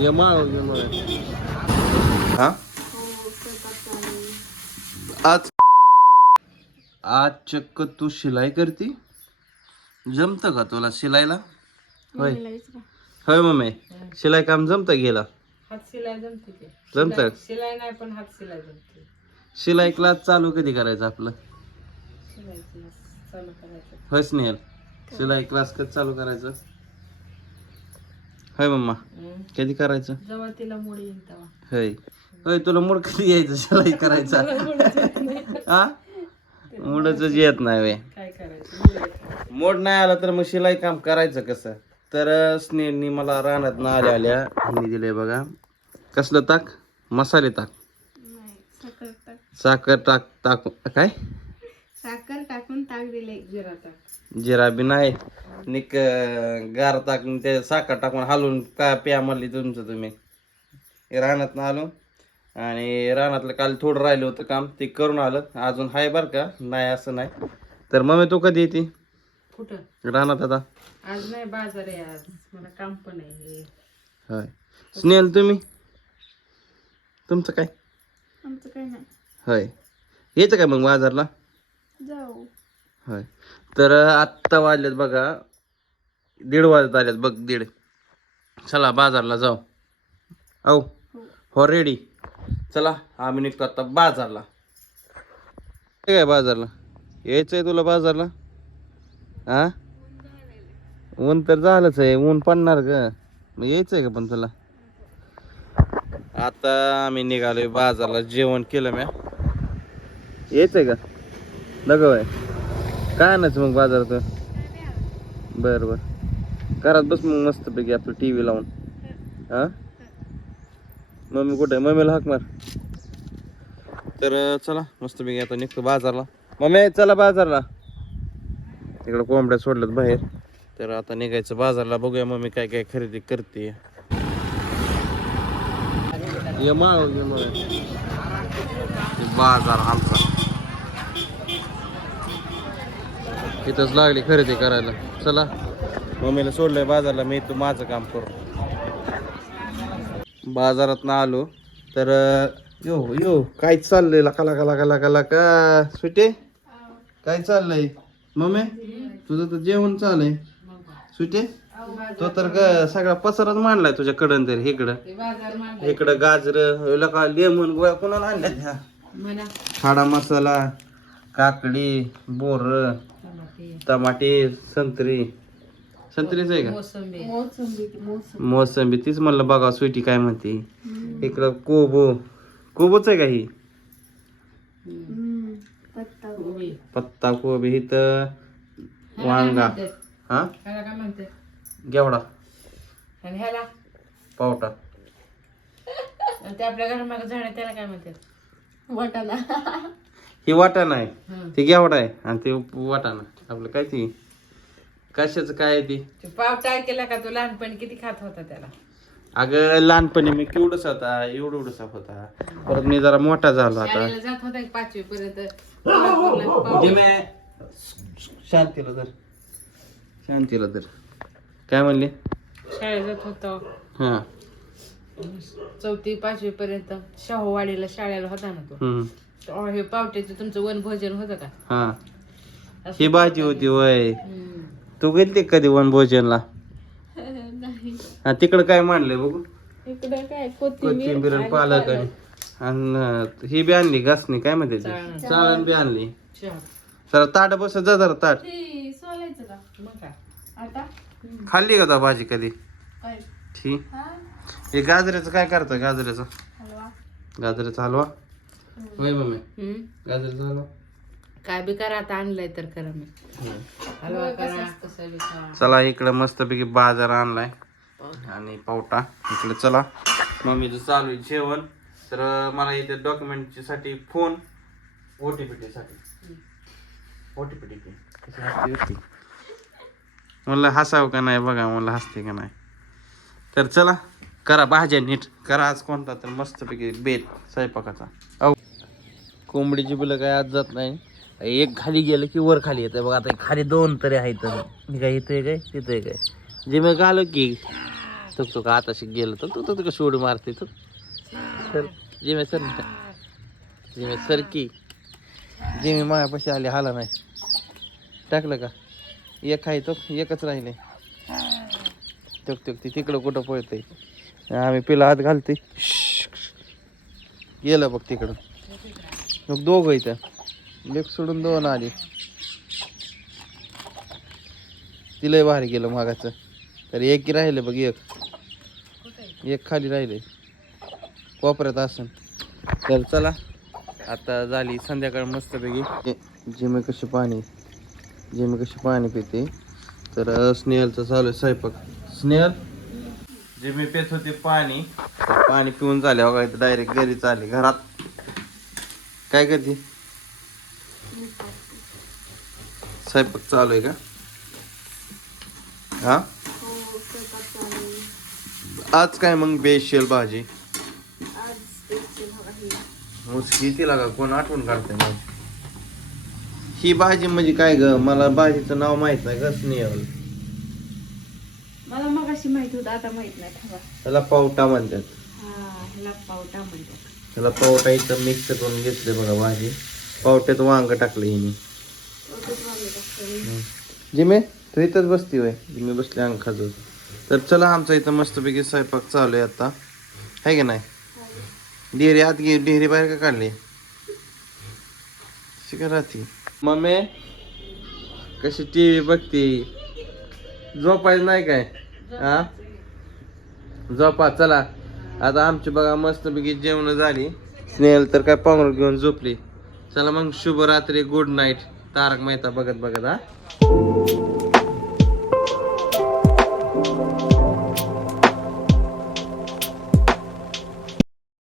हा आज आज चक्क तू शिलाई करती जमत का तुला शिलाईला होय होय मम्मी शिलाई काम जमत गेला हात शिलाई जमते की जमत शिलाई नाही पण हात शिलाई जमते शिलाई क्लास चालू कधी करायचं आपलं शिलाई क्लास चालू करायचं होय स्नेहल शिलाई क्लास कधी चालू करायचं होय मम्मा कधी करायचं जेव्हा तिला मुडी येईल तेव्हा होय होय तुला मूड कधी यायचं शिलाई करायचा हा मूडच येत नाही वे काय करायचं मोड नाही आला तर मग शिलाई काम करायचं कसं तर स्नेहलनी मला रानात ना आल्या आल्या ह्यांनी दिले बघा कसलं ताक मसाले ताक साखर टाक काय साखर टाकून ताक दिले जिरा टाक जिरा बी नाही निक गार टाकून ते साखर टाकून हलवून काय प्या म्हणली तुमचं तुम्ही रानात ना आलो आणि रानातलं काल थोडं राहिलं होतं काम ते करून आलं अजून हाय बरं का नाही असं नाही तर मम्मी तू कधी येते कुठं रानात आता आज नाही बाजार आहे आज मला काम पण आहे होय स्नेहल तुम्ही तुमचं काय आमचं काही नाही होय यायचं काय मग बाजारला जाऊ होय तर आत्ता वाजलेत बघा 1:30 वाजत आलेत बघ 1:30 चला बाजारला जाऊ औ हो रेडी चला आम्ही निघतो आता बाजारला काय बाजारला यायचंय तुला बाजारला हा ऊन तर झालंच आहे ऊन पडणार का मग यायचंय का पण तुला आता आम्ही निघालोय बाजारला जेवण केलं म्या यायचंय का नगं आहे काय आणायचं मग बाजारात बर बर घरात बस मग मस्तपैकी आपलं टी व्ही लावून हा मम्मी कुठे आहे मम्मीला हाक मार तर चला मस्तपैकी आता निघतो बाजारला मम्मी चला बाजारला तिकडं कोंबड्या सोडल्यात बाहेर तर आता निघायचं बाजारला बघूया मम्मी काय काय खरेदी करते बाजार आमचा इथंच लागली खरेदी करायला चला मम्मीला सोडलंय बाजारला मी तू माझं काम करू बाजारात ना आलो तर यो यो काय चाललंय लका लका लका लका लका सुटे काय चाललंय मम्मी तुझं तर जेवण चाललंय सुटे तो तर सगळा पसरच मांडलाय तुझ्याकडं तरी इकडं गाजर लका लेमन गोळ्या कोणाला आणल्या ह्या म्हणा खाडा मसाला काकडी बोर टमाटे संत्रीच आहे का मोसंबी मोसंबी तीच म्हणलं बघा स्वीटी काय म्हणते इकडं कोबोच आहे का ही पत्ता कोबी इथं वांगा हा ह्याला काय म्हणते गेवडा आणि ह्याला पावटा आणि ते आपल्या घरामागे झाड आहे त्याला काय म्हणतात वाटाणा ही वाटाणा आहे ती गेवडा आहे आणि ते वाटाणा आपलं काय ती कशाचं काय आहे ती पाव टाय केला का तो लहानपणी किती खात होता त्याला अगं लहानपणी मी केवढंच होता एवढा होता परत मी जरा मोठा झालो आता शाळेला जात होता 5वी पर्यंत शांतीला तर काय म्हणले शाळेत जात होतो हा 4थी 5वी पर्यंत शाहूवाडीला शाळेला होता ना तो हे पावट्याचं तुमचं वनभोजन होतं का हा ही भाजी होती वय तू गेलती कधी वनभोजनला हा तिकडं काय मांडलंय बघू इकडे काय कोथिंबीर आणि पालक आणि ही बी आणली घासणी काय म्हणते चाळण बी आणली जरा ताट बस जा जरा ताट सोलायचं का मग काय आता खाल्ली का भाजी कधी काय ठीक हे गाजराचं काय करतं गाजराचं हलवा गाजराचा हलवा होय मम्मी गाजराचा हलवा काय बी करा आता आणलंय तर करा मी हलवा करा कसं बी करा चला इकडं मस्तपैकी बाजार आणलाय आणि पावटा इकडे चला मम्मीचं चालू आहे जेवण तर मला इथे डॉक्युमेंटची साठी फोन ओटीपी साठी म्हणलं हसावं का नाही बघा म्हणलं हसते का नाही तर चला करा भाज्या नीट करा आज कोणता तर मस्तपैकी बेत स्वयंपाकाचा अहो कोंबडीची बिलं काय आज जात नाही एक खाली गेलं की वर खाली येतं बघा आता खाली 2 तरी आहेत मी काय इथे काय तिथे काय जे मी आलो की तो का आता गेलं तर तू तर कशी उडी मारते तू सर जिमे सर जिमे सर की जिमे मायापाशी आले हाला नाही टाकलं का एक आहे तो एकच राहिले ती तिकडं कुठं पळतंय आम्ही पिला हात घालते गेलं बघ तिकडं मग दोघं इथं एक सोडून दोन आली तिलाही बाहेर गेलं मागाचं तर एक राहिले बघ एक खाली राहिले कोपऱ्यात असन तर चला आता झाली संध्याकाळ मस्तपैकी जिमे कशी पाणी पिते तर स्नेहलचं चालू आहे स्वयंपाक स्नेहल जे मी पेत होते पाणी तर पाणी पिऊन झाले बघा इथं डायरेक्ट घरी चालले घरात काय करते स्वयंपाक चालू आहे का हा आज काय मग बेशेल भाजी मुसकी तिला का कोण आठवण काढतंय मग ही भाजी म्हणजे काय ग मला भाजीचं नाव माहित नाही ग स्नेहल मला मगाशी माहित होतं आता माहित नाही थांबा. त्याला पावटा म्हणतात ह्याला पावटा म्हणतात. त्याला पावटा इथं मिक्स करून घेतले बघा भाजी पावट्यात वांग टाकलं हिने जिमे तू इथंच बसती होय जिमे बसले अंग खाजवत तर चला आमचा इथं मस्तपैकी स्वयंपाक चालू आहे आता आहे की नाही डेअरी आत गे डेअरी बाहेर का काढली शिका राहती मम्मी कशी टीव्ही बघती झोपायचं नाही काय हा झोपा चला आता आमची बघा मस्तपैकी जेवण झाली स्नेहल तर काय पांघरूण घेऊन झोपली चला मग शुभरात्री गुड नाईट तारक मेहता बघत हा